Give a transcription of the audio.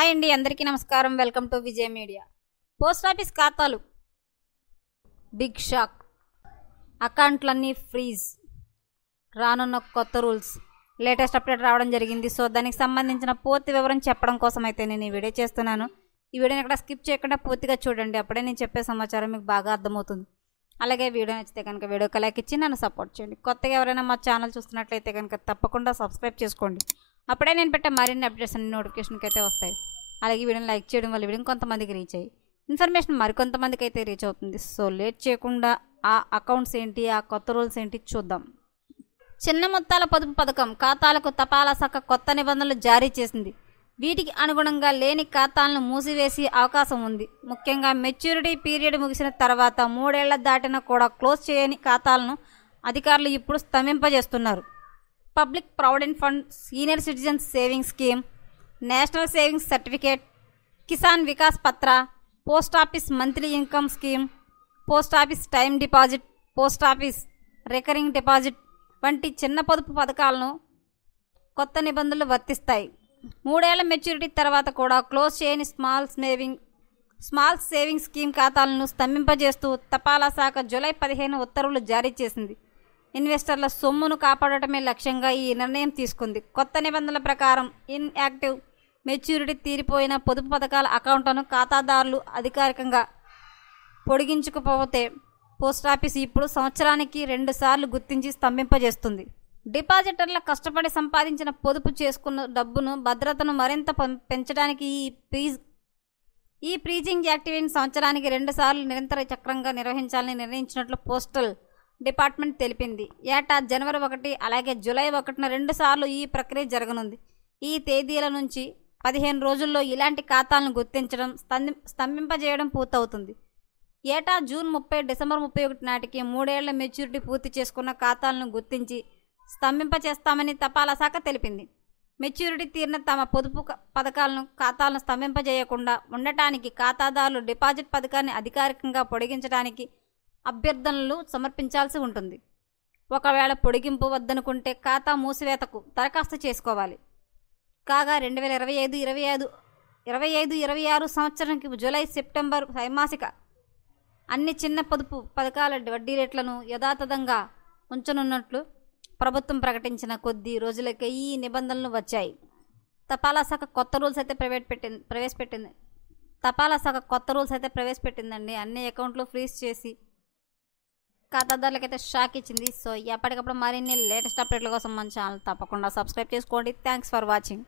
Hi అండి, అందరికీ నమస్కారం. Welcome to Vijay media. Post office ఖాతాలు బిగ్ షాక్, అకౌంట్లన్నీ ఫ్రీజ్, రానున్న కొత్త రూల్స్, లేటెస్ట్ అప్డేట్ రావడం జరిగింది. సో దానికి సంబంధించిన పూర్తి వివరం చెప్పడం కోసం అయితే నేను ఈ వీడియో చేస్తున్నాను. ఈ వీడియోని ఎక్కడ స్కిప్ చేయకుండా పూర్తిగా చూడండి, అప్పుడే నేను చెప్పే సమాచారం మీకు బాగా అర్థమవుతుంది. అలాగే వీడియో నచ్చితే కనుక వీడియోకి లైక్ ఇచ్చి నన్ను సపోర్ట్ చేయండి. కొత్తగా ఎవరైనా మా ఛానల్ చూస్తున్నట్లయితే కనుక తప్పకుండా సబ్స్క్రైబ్ చేసుకోండి, అప్పుడే నేను పెట్టే మరిన్ని అప్డేట్స్ అన్ని నోటిఫికేషన్కి అయితే వస్తాయి. అలాగే వీడియోని లైక్ చేయడం వల్ల వీడియో కొంతమందికి రీచ్ అయ్యి ఇన్ఫర్మేషన్ మరికొంతమందికి అయితే రీచ్ అవుతుంది. సో లేట్ చేయకుండా ఆ అకౌంట్స్ ఏంటి, ఆ కొత్త రూల్స్ ఏంటి చూద్దాం. చిన్న మొత్తాల పొదుపు పథకం ఖాతాలకు తపాలా శాఖ కొత్త నిబంధనలు జారీ చేసింది. వీటికి అనుగుణంగా లేని ఖాతాలను మూసివేసే అవకాశం ఉంది. ముఖ్యంగా మెచ్యూరిటీ పీరియడ్ ముగిసిన తర్వాత 3 ఏళ్ల దాటినా కూడా క్లోజ్ చేయని ఖాతాలను అధికారులు ఇప్పుడు స్తంభింపజేస్తున్నారు. Public provident fund, senior citizens savings scheme, national savings certificate, Kisan Vikas Patra, post office monthly income scheme, post office time deposit, post office recurring deposit వంటి చిన్న పొదుపు పథకాలను కొత్త నిబంధనలు వర్తిస్తాయి. 3 ఏళ్ల మెచ్యూరిటీ తర్వాత కూడా క్లోజ్ చేయని స్మాల్ సేవింగ్స్ స్కీమ్ ఖాతాలను స్తంభింపజేస్తూ తపాలా శాఖ జూలై 15 ఉత్తర్వులు జారీ చేసింది. ఇన్వెస్టర్ల సొమ్మును కాపాడటమే లక్ష్యంగా ఈ నిర్ణయం తీసుకుంది. కొత్త నిబంధనల ప్రకారం ఇన్యాక్టివ్, మెచ్యూరిటీ తీరిపోయిన పొదుపు పథకాల అకౌంట్లను ఖాతాదారులు అధికారికంగా పొడిగించకపోతే పోస్టాఫీస్ ఇప్పుడు సంవత్సరానికి 2 సార్లు గుర్తించి స్తంభింపజేస్తుంది. డిపాజిటర్ల కష్టపడి సంపాదించిన పొదుపు చేసుకున్న డబ్బును భద్రతను మరింత పెంచడానికి ఈ ఫ్రీజింగ్ యాక్టివిటీని సంవత్సరానికి 2 సార్లు నిరంతర చక్రంగా నిర్వహించాలని నిర్ణయించినట్లు పోస్టల్ డిపార్ట్మెంట్ తెలిపింది. ఏటా జనవరి 1 అలాగే జూలై 1న 2 సార్లు ఈ ప్రక్రియ జరగనుంది. ఈ తేదీల నుంచి 15 రోజుల్లో ఇలాంటి ఖాతాలను గుర్తించడం, స్తంభింపజేయడం పూర్తవుతుంది. ఏటా జూన్ 30, డిసెంబర్ 31 నాటికి 3 ఏళ్ల మెచ్యూరిటీ పూర్తి చేసుకున్న ఖాతాలను గుర్తించి స్తంభింపచేస్తామని తపాలా శాఖ తెలిపింది. మెచ్యూరిటీ తీరిన తమ పొదుపు ఖాతాలను స్తంభింపజేయకుండా ఉండటానికి ఖాతాదారులు డిపాజిట్ పథకాన్ని అధికారికంగా పొడిగించడానికి అభ్యర్థనలు సమర్పించాల్సి ఉంటుంది. ఒకవేళ పొడిగింపు వద్దనుకుంటే ఖాతా మూసివేతకు దరఖాస్తు చేసుకోవాలి. కాగా 2025-26 సంవత్సరానికి జూలై, సెప్టెంబర్ త్రైమాసిక అన్ని చిన్న పొదుపు పథకాల వడ్డీ రేట్లను యథాతథంగా ఉంచనున్నట్లు ప్రభుత్వం ప్రకటించిన కొద్ది రోజులకే ఈ నిబంధనలు వచ్చాయి. తపాలా శాఖ కొత్త రూల్స్ అయితే ప్రవేశపెట్టిందండి. అన్ని అకౌంట్లు ఫ్రీజ్ చేసి ఖాతాదారులకైతే షాక్ ఇచ్చింది. సో ఎప్పటికప్పుడు మరిన్ని లేటెస్ట్ అప్డేట్ల కోసం మన ఛానల్ తప్పకుండా సబ్స్క్రైబ్ చేసుకోండి. Thanks for watching.